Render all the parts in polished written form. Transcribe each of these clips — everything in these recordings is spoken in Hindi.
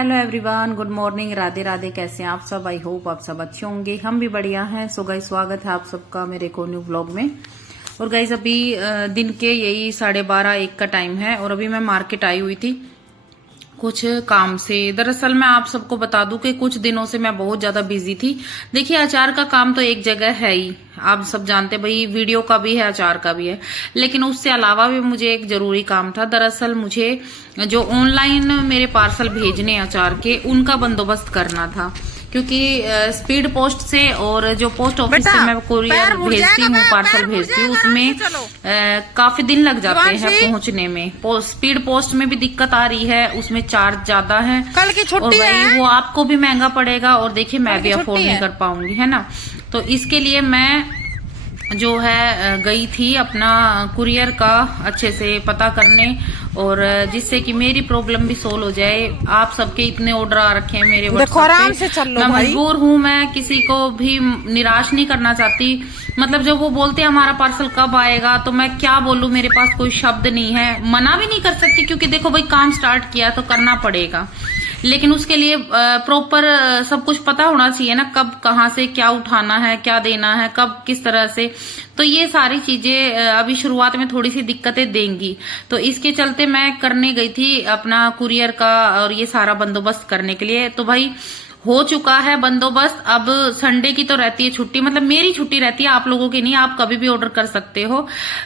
Hello everyone, good morning, Radhe Radhe. कैसे हैं आप सब? आई होप आप सब अच्छे होंगे, हम भी बढ़िया हैं। सो गाइस, स्वागत है आप सबका मेरे को न्यू व्लॉग में। और गाइस अभी दिन के यही 12:30-1 का टाइम है और अभी मैं मार्केट आई हुई थी कुछ काम से। दरअसल मैं आप सबको बता दूं कि कुछ दिनों से मैं बहुत ज्यादा बिजी थी। देखिए, अचार का काम तो एक जगह है ही, आप सब जानते भाई, वीडियो का भी है, अचार का भी है, लेकिन उससे अलावा भी मुझे एक जरूरी काम था। दरअसल मुझे जो ऑनलाइन मेरे पार्सल भेजने अचार के, उनका बंदोबस्त करना था, क्योंकि स्पीड पोस्ट से और जो पोस्ट ऑफिस से मैं कुरियर भेजती हूँ, पार्सल भेजती हूँ, उसमें काफी दिन लग जाते हैं पहुंचने में। स्पीड पोस्ट में भी दिक्कत आ रही है, उसमें चार्ज ज्यादा है, कल की छुट्टी और है, वो आपको भी महंगा पड़ेगा और देखिए मैं भी अफोर्ड नहीं कर पाऊंगी, है ना। तो इसके लिए मैं जो है गई थी अपना कुरियर का अच्छे से पता करने, और जिससे कि मेरी प्रॉब्लम भी सोल्व हो जाए। आप सबके इतने ऑर्डर आ रखे हैं मेरे व्हाट्सएप पे, मैं मजबूर हूँ, मैं किसी को भी निराश नहीं करना चाहती। मतलब जब वो बोलते हैं हमारा पार्सल कब आएगा, तो मैं क्या बोलूं, मेरे पास कोई शब्द नहीं है, मना भी नहीं कर सकती, क्योंकि देखो भाई काम स्टार्ट किया तो करना पड़ेगा, लेकिन उसके लिए प्रॉपर सब कुछ पता होना चाहिए ना, कब कहाँ से क्या उठाना है, क्या देना है, कब किस तरह से। तो ये सारी चीजें अभी शुरुआत में थोड़ी सी दिक्कतें देंगी, तो इसके चलते मैं करने गई थी अपना कुरियर का और ये सारा बंदोबस्त करने के लिए। तो भाई हो चुका है बंदोबस्त। अब संडे की तो रहती है छुट्टी, मतलब मेरी छुट्टी रहती है, आप लोगों की नहीं, आप कभी भी ऑर्डर कर सकते हो।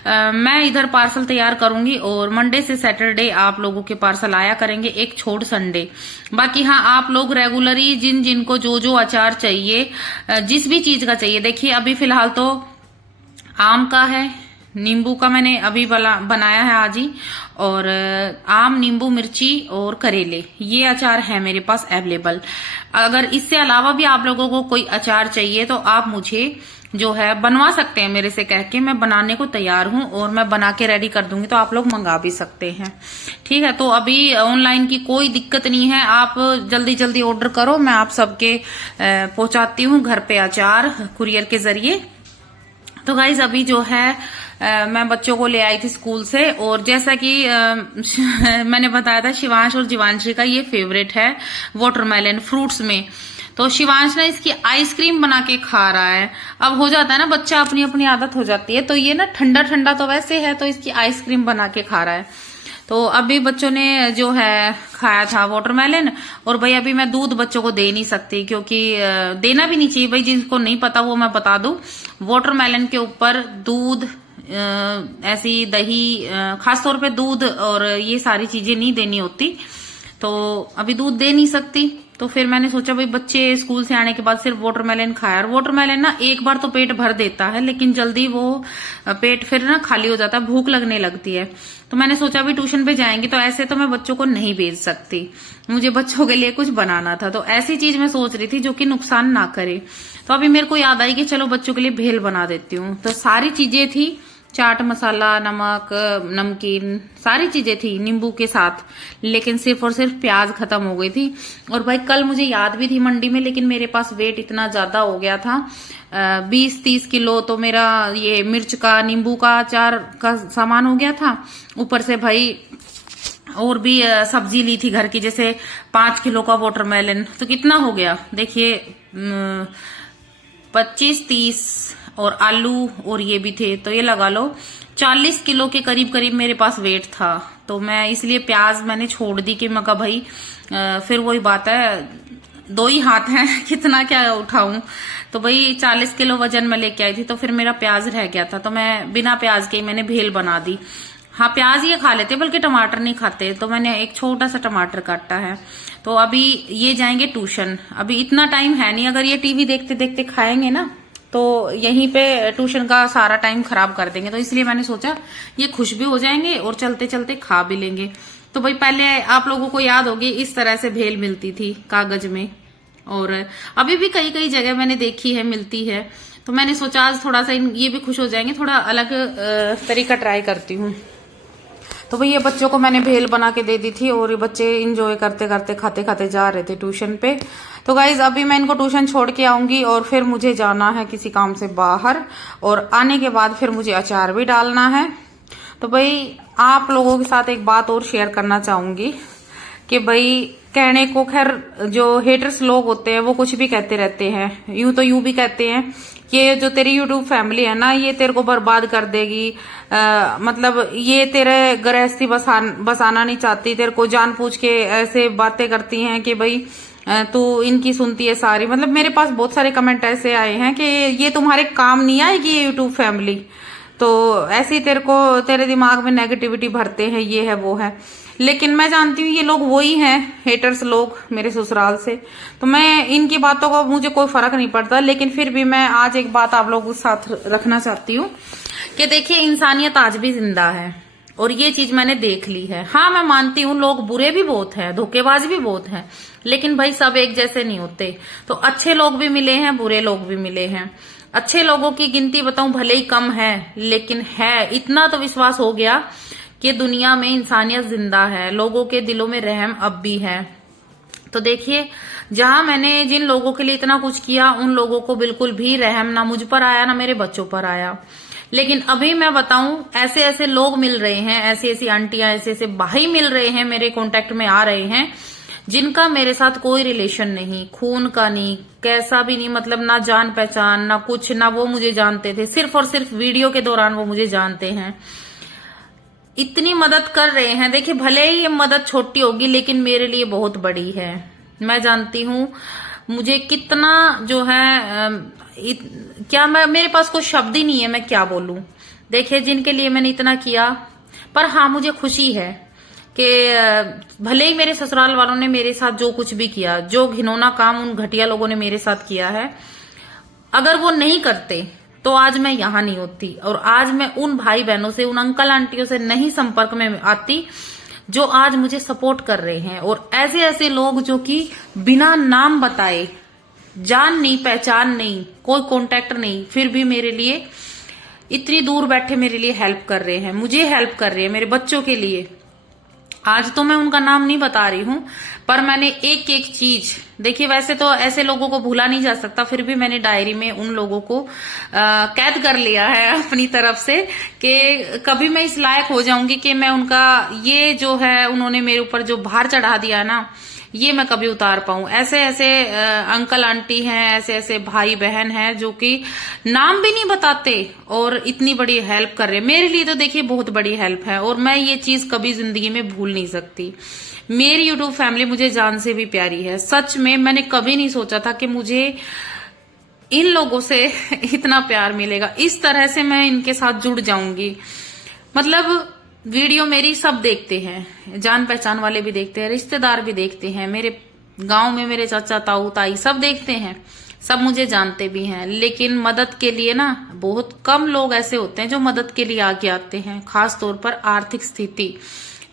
मैं इधर पार्सल तैयार करूंगी और मंडे से सैटरडे आप लोगों के पार्सल आया करेंगे, एक छोड़ संडे। बाकी हाँ, आप लोग रेगुलरली जिनको जो जो अचार चाहिए, जिस भी चीज का चाहिए, देखिए अभी फिलहाल तो आम का है, नींबू का मैंने अभी बनाया है आज ही, और आम, नींबू, मिर्ची और करेले, ये अचार है मेरे पास अवेलेबल। अगर इससे अलावा भी आप लोगों को कोई अचार चाहिए तो आप मुझे जो है बनवा सकते हैं मेरे से कह के, मैं बनाने को तैयार हूं और मैं बना के रेडी कर दूंगी, तो आप लोग मंगा भी सकते हैं, ठीक है। तो अभी ऑनलाइन की कोई दिक्कत नहीं है, आप जल्दी जल्दी ऑर्डर करो, मैं आप सबके पहुंचाती हूँ घर पे अचार कुरियर के जरिए। तो गाइज अभी जो है मैं बच्चों को ले आई थी स्कूल से, और जैसा कि मैंने बताया था, शिवांश और जीवांशी का ये फेवरेट है वाटरमेलन फ्रूट्स में। तो शिवांश ना इसकी आइसक्रीम बना के खा रहा है। अब हो जाता है ना, बच्चा अपनी अपनी आदत हो जाती है, तो ये ना ठंडा ठंडा तो वैसे है, तो इसकी आइसक्रीम बना के खा रहा है। तो अभी बच्चों ने जो है खाया था वाटरमेलन, और भाई अभी मैं दूध बच्चों को दे नहीं सकती, क्योंकि देना भी नहीं चाहिए भाई, जिनको नहीं पता वो मैं बता दूं, वाटरमेलन के ऊपर दूध, ऐसी दही, खासतौर पे दूध और ये सारी चीजें नहीं देनी होती, तो अभी दूध दे नहीं सकती। तो फिर मैंने सोचा भाई बच्चे स्कूल से आने के बाद सिर्फ वाटरमेलन खाया, और वाटरमेलन ना एक बार तो पेट भर देता है, लेकिन जल्दी वो पेट फिर ना खाली हो जाता है, भूख लगने लगती है। तो मैंने सोचा भी ट्यूशन पे जाएंगी तो ऐसे तो मैं बच्चों को नहीं भेज सकती, मुझे बच्चों के लिए कुछ बनाना था, तो ऐसी चीज मैं सोच रही थी जो कि नुकसान ना करे। तो अभी मेरे को याद आई कि चलो बच्चों के लिए भेल बना देती हूँ। तो सारी चीजें थी, चाट मसाला, नमक, नमकीन, सारी चीजें थी नींबू के साथ, लेकिन सिर्फ और सिर्फ प्याज खत्म हो गई थी। और भाई कल मुझे याद भी थी मंडी में, लेकिन मेरे पास वेट इतना ज्यादा हो गया था, 20-30 किलो तो मेरा ये मिर्च का, नींबू का अचार का सामान हो गया था। ऊपर से भाई और भी सब्जी ली थी घर की, जैसे 5 किलो का वाटरमेलन, तो कितना हो गया देखिए, 25-30, और आलू और ये भी थे, तो ये लगा लो 40 किलो के करीब करीब मेरे पास वेट था। तो मैं इसलिए प्याज मैंने छोड़ दी कि मैं कहा भाई फिर वही बात है, 2 ही हाथ हैं कितना क्या उठाऊं। तो भाई 40 किलो वजन में लेके आई थी, तो फिर मेरा प्याज रह गया था, तो मैं बिना प्याज के ही मैंने भेल बना दी। हाँ, प्याज ये खा लेते बल्कि टमाटर नहीं खाते, तो मैंने एक छोटा सा टमाटर काटा है। तो अभी ये जाएंगे ट्यूशन, अभी इतना टाइम है नहीं, अगर ये टीवी देखते देखते खाएंगे ना तो यहीं पे ट्यूशन का सारा टाइम खराब कर देंगे, तो इसलिए मैंने सोचा ये खुश भी हो जाएंगे और चलते चलते खा भी लेंगे। तो भाई पहले आप लोगों को याद होगी इस तरह से भेल मिलती थी कागज में, और अभी भी कई कई जगह मैंने देखी है मिलती है, तो मैंने सोचा आज थोड़ा सा ये भी खुश हो जाएंगे, थोड़ा अलग तरीका ट्राई करती हूँ। तो भैया बच्चों को मैंने भेल बना के दे दी थी, और ये बच्चे इंजॉय करते करते खाते खाते जा रहे थे ट्यूशन पे। तो गाइज अभी मैं इनको ट्यूशन छोड़ के आऊंगी, और फिर मुझे जाना है किसी काम से बाहर, और आने के बाद फिर मुझे अचार भी डालना है। तो भाई आप लोगों के साथ एक बात और शेयर करना चाहूंगी कि भाई कहने को, खैर जो हेटर्स लोग होते हैं वो कुछ भी कहते रहते हैं। यूं तो यूं भी कहते हैं कि जो तेरी यूट्यूब फैमिली है ना, ये तेरे को बर्बाद कर देगी, मतलब ये तेरे गृहस्थी बसाना नहीं चाहती, तेरे को जानबूझ के ऐसे बातें करती हैं कि भाई तू इनकी सुनती है सारी। मतलब मेरे पास बहुत सारे कमेंट ऐसे आए हैं कि ये तुम्हारे काम नहीं आएगी ये यूट्यूब फैमिली, तो ऐसे ही तेरे को, तेरे दिमाग में नेगेटिविटी भरते हैं, ये है वो है। लेकिन मैं जानती हूँ ये लोग वही हैं, हेटर्स लोग मेरे ससुराल से। तो मैं इनकी बातों का मुझे कोई फर्क नहीं पड़ता, लेकिन फिर भी मैं आज एक बात आप लोगों के साथ रखना चाहती हूँ कि देखिए, इंसानियत आज भी जिंदा है और ये चीज मैंने देख ली है। हाँ, मैं मानती हूँ लोग बुरे भी बहुत हैं, धोखेबाज भी बहुत हैं, लेकिन भाई सब एक जैसे नहीं होते। तो अच्छे लोग भी मिले हैं, बुरे लोग भी मिले हैं। अच्छे लोगों की गिनती बताऊं भले ही कम है, लेकिन है इतना तो विश्वास हो गया कि दुनिया में इंसानियत जिंदा है, लोगों के दिलों में रहम अब भी है। तो देखिए, जहां मैंने जिन लोगों के लिए इतना कुछ किया, उन लोगों को बिल्कुल भी रहम ना मुझ पर आया ना मेरे बच्चों पर आया। लेकिन अभी मैं बताऊं, ऐसे ऐसे लोग मिल रहे हैं, ऐसी ऐसी आंटियां, ऐसे ऐसे भाई मिल रहे हैं, मेरे कांटेक्ट में आ रहे हैं, जिनका मेरे साथ कोई रिलेशन नहीं, खून का नहीं, कैसा भी नहीं, मतलब ना जान पहचान ना कुछ, ना वो मुझे जानते थे, सिर्फ और सिर्फ वीडियो के दौरान वो मुझे जानते हैं। इतनी मदद कर रहे हैं। देखिए, भले ही ये मदद छोटी होगी, लेकिन मेरे लिए बहुत बड़ी है। मैं जानती हूँ मुझे कितना जो है क्या मैं, मेरे पास कोई शब्द ही नहीं है, मैं क्या बोलूं। देखिए, जिनके लिए मैंने इतना किया, पर हाँ मुझे खुशी है कि भले ही मेरे ससुराल वालों ने मेरे साथ जो कुछ भी किया, जो घिनौना काम उन घटिया लोगों ने मेरे साथ किया है, अगर वो नहीं करते तो आज मैं यहां नहीं होती, और आज मैं उन भाई बहनों से, उन अंकल आंटियों से नहीं संपर्क में आती जो आज मुझे सपोर्ट कर रहे हैं। और ऐसे ऐसे लोग जो कि बिना नाम बताए, जान नहीं पहचान नहीं, कोई कांटेक्ट नहीं, फिर भी मेरे लिए इतनी दूर बैठे मेरे लिए हेल्प कर रहे हैं, मुझे हेल्प कर रहे हैं, मेरे बच्चों के लिए। आज तो मैं उनका नाम नहीं बता रही हूं, पर मैंने एक एक चीज, देखिए वैसे तो ऐसे लोगों को भूला नहीं जा सकता, फिर भी मैंने डायरी में उन लोगों को कैद कर लिया है अपनी तरफ से, कि कभी मैं इस लायक हो जाऊंगी कि मैं उनका ये जो है, उन्होंने मेरे ऊपर जो भार चढ़ा दिया ना, ये मैं कभी उतार पाऊं। ऐसे ऐसे अंकल आंटी हैं, ऐसे ऐसे भाई बहन हैं जो कि नाम भी नहीं बताते और इतनी बड़ी हेल्प कर रहे हैं मेरे लिए। तो देखिए, बहुत बड़ी हेल्प है, और मैं ये चीज कभी जिंदगी में भूल नहीं सकती। मेरी यूट्यूब फैमिली मुझे जान से भी प्यारी है। सच में मैंने कभी नहीं सोचा था कि मुझे इन लोगों से इतना प्यार मिलेगा, इस तरह से मैं इनके साथ जुड़ जाऊंगी। मतलब वीडियो मेरी सब देखते हैं, जान पहचान वाले भी देखते हैं, रिश्तेदार भी देखते हैं, मेरे गांव में मेरे चाचा ताऊ ताई सब देखते हैं, सब मुझे जानते भी हैं। लेकिन मदद के लिए ना बहुत कम लोग ऐसे होते हैं जो मदद के लिए आगे आते हैं। खास तौर पर आर्थिक स्थिति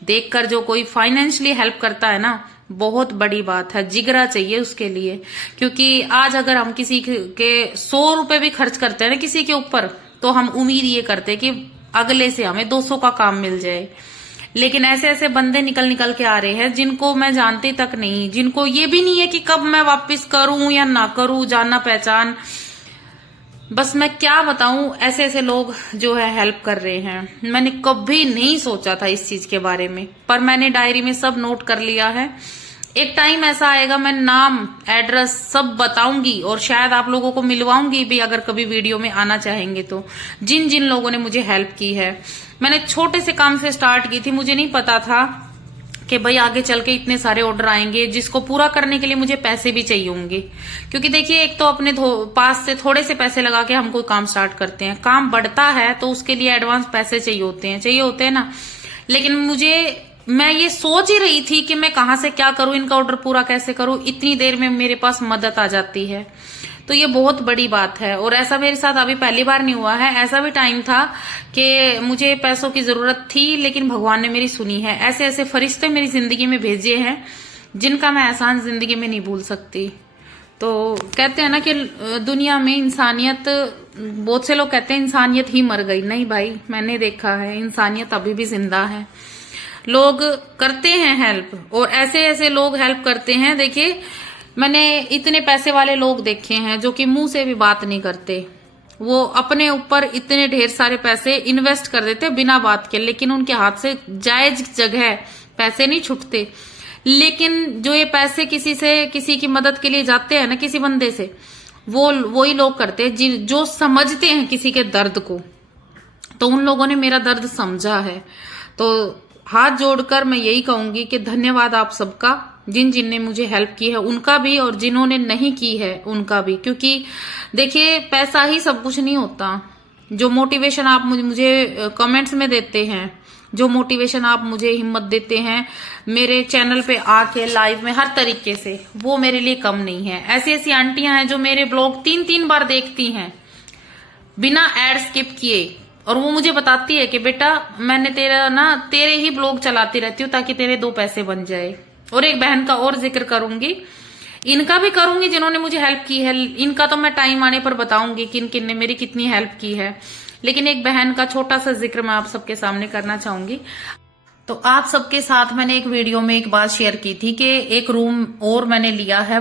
देखकर जो कोई फाइनेंशियली हेल्प करता है ना, बहुत बड़ी बात है, जिगरा चाहिए उसके लिए। क्योंकि आज अगर हम किसी के 100 रुपए भी खर्च करते हैं ना किसी के ऊपर, तो हम उम्मीद ये करते हैं कि अगले से हमें 200 का काम मिल जाए। लेकिन ऐसे ऐसे बंदे निकल निकल के आ रहे हैं जिनको मैं जानती तक नहीं, जिनको ये भी नहीं है कि कब मैं वापस करूं या ना करूं, जानना पहचान, बस मैं क्या बताऊं, ऐसे ऐसे लोग जो है हेल्प कर रहे हैं। मैंने कभी नहीं सोचा था इस चीज के बारे में, पर मैंने डायरी में सब नोट कर लिया है। एक टाइम ऐसा आएगा, मैं नाम एड्रेस सब बताऊंगी और शायद आप लोगों को मिलवाऊंगी भी, अगर कभी वीडियो में आना चाहेंगे तो। जिन जिन लोगों ने मुझे हेल्प की है, मैंने छोटे से काम से स्टार्ट की थी, मुझे नहीं पता था कि भाई आगे चल के इतने सारे ऑर्डर आएंगे जिसको पूरा करने के लिए मुझे पैसे भी चाहिए होंगे। क्योंकि देखिए, एक तो अपने पास से थोड़े से पैसे लगा के हम कोई काम स्टार्ट करते हैं, काम बढ़ता है तो उसके लिए एडवांस पैसे चाहिए होते हैं ना। लेकिन मैं ये सोच ही रही थी कि मैं कहाँ से क्या करूं, इनका ऑर्डर पूरा कैसे करूं, इतनी देर में मेरे पास मदद आ जाती है। तो ये बहुत बड़ी बात है, और ऐसा मेरे साथ अभी पहली बार नहीं हुआ है। ऐसा भी टाइम था कि मुझे पैसों की जरूरत थी, लेकिन भगवान ने मेरी सुनी है। ऐसे ऐसे फरिश्ते मेरी जिंदगी में भेजे हैं जिनका मैं एहसान जिंदगी में नहीं भूल सकती। तो कहते हैं ना कि दुनिया में इंसानियत, बहुत से लोग कहते हैं इंसानियत ही मर गई। नहीं भाई, मैंने देखा है इंसानियत अभी भी जिंदा है। लोग करते हैं हेल्प, और ऐसे ऐसे लोग हेल्प करते हैं। देखिए, मैंने इतने पैसे वाले लोग देखे हैं जो कि मुंह से भी बात नहीं करते, वो अपने ऊपर इतने ढेर सारे पैसे इन्वेस्ट कर देते बिना बात के, लेकिन उनके हाथ से जायज जगह पैसे नहीं छूटते। लेकिन जो ये पैसे किसी की मदद के लिए जाते हैं ना किसी बंदे से, वही लोग करते हैं जो समझते हैं किसी के दर्द को। तो उन लोगों ने मेरा दर्द समझा है। तो हाथ जोड़कर मैं यही कहूंगी कि धन्यवाद आप सबका, जिन ने मुझे हेल्प की है उनका भी, और जिन्होंने नहीं की है उनका भी। क्योंकि देखिए पैसा ही सब कुछ नहीं होता। जो मोटिवेशन आप मुझे कमेंट्स में देते हैं, जो मोटिवेशन आप मुझे हिम्मत देते हैं मेरे चैनल पे आके लाइव में हर तरीके से, वो मेरे लिए कम नहीं है। ऐसी ऐसी आंटियां हैं जो मेरे ब्लॉग 3-3 बार देखती हैं बिना एड स्किप किए, और वो मुझे बताती है कि बेटा मैंने तेरे ही ब्लॉग चलाती रहती हूँ ताकि तेरे 2 पैसे बन जाए। और एक बहन का और जिक्र करूंगी, इनका भी करूंगी जिन्होंने मुझे हेल्प की है। इनका तो मैं टाइम आने पर बताऊंगी किन किन ने मेरी कितनी हेल्प की है। लेकिन एक बहन का छोटा सा जिक्र मैं आप सबके सामने करना चाहूंगी। तो आप सबके साथ मैंने एक वीडियो में एक बात शेयर की थी कि एक रूम और मैंने लिया है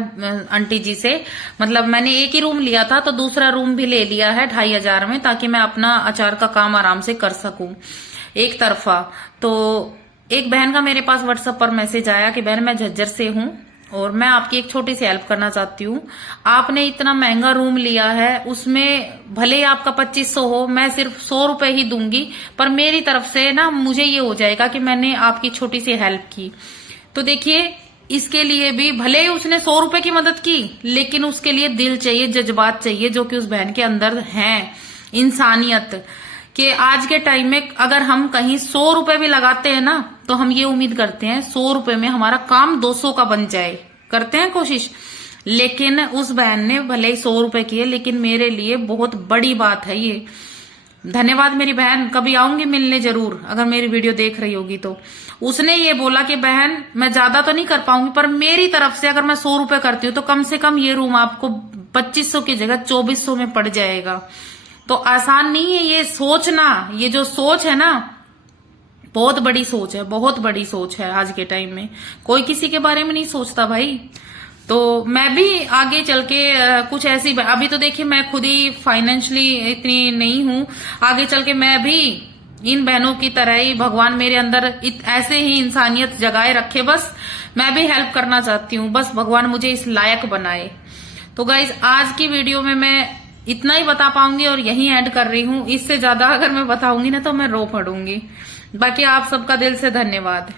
आंटी जी से। मतलब मैंने एक ही रूम लिया था तो दूसरा रूम भी ले लिया है 2500 में, ताकि मैं अपना अचार का काम आराम से कर सकूं एक तरफा। तो एक बहन का मेरे पास व्हाट्सएप पर मैसेज आया कि बहन मैं झज्जर से हूं और मैं आपकी एक छोटी सी हेल्प करना चाहती हूँ। आपने इतना महंगा रूम लिया है, उसमें भले ही आपका 2500 हो, मैं सिर्फ 100 रुपए ही दूंगी, पर मेरी तरफ से ना मुझे ये हो जाएगा कि मैंने आपकी छोटी सी हेल्प की। तो देखिए इसके लिए भी भले ही उसने 100 रुपए की मदद की, लेकिन उसके लिए दिल चाहिए, जज्बात चाहिए, जो कि उस बहन के अंदर है, इंसानियत। कि आज के टाइम में अगर हम कहीं 100 रुपए भी लगाते हैं ना, तो हम ये उम्मीद करते हैं 100 रुपए में हमारा काम 200 का बन जाए, करते हैं कोशिश। लेकिन उस बहन ने भले ही 100 रुपए किए, लेकिन मेरे लिए बहुत बड़ी बात है ये। धन्यवाद मेरी बहन, कभी आऊंगी मिलने जरूर, अगर मेरी वीडियो देख रही होगी तो। उसने ये बोला कि बहन मैं ज्यादा तो नहीं कर पाऊंगी, पर मेरी तरफ से अगर मैं 100 रुपए करती हूँ तो कम से कम ये रूम आपको 2500 की जगह 2400 में पड़ जाएगा। तो आसान नहीं है ये सोचना, ये जो सोच है ना बहुत बड़ी सोच है, बहुत बड़ी सोच है। आज के टाइम में कोई किसी के बारे में नहीं सोचता भाई। तो मैं भी आगे चल के कुछ ऐसी, अभी तो देखिए मैं खुद ही फाइनेंशियली इतनी नहीं हूं, आगे चल के मैं भी इन बहनों की तरह ही, भगवान मेरे अंदर ऐसे ही इंसानियत जगाए रखे, बस मैं भी हेल्प करना चाहती हूँ, बस भगवान मुझे इस लायक बनाए। तो गाइज आज की वीडियो में मैं इतना ही बता पाऊंगी और यही ऐड कर रही हूँ। इससे ज्यादा अगर मैं बताऊंगी ना तो मैं रो पड़ूंगी। बाकी आप सबका दिल से धन्यवाद।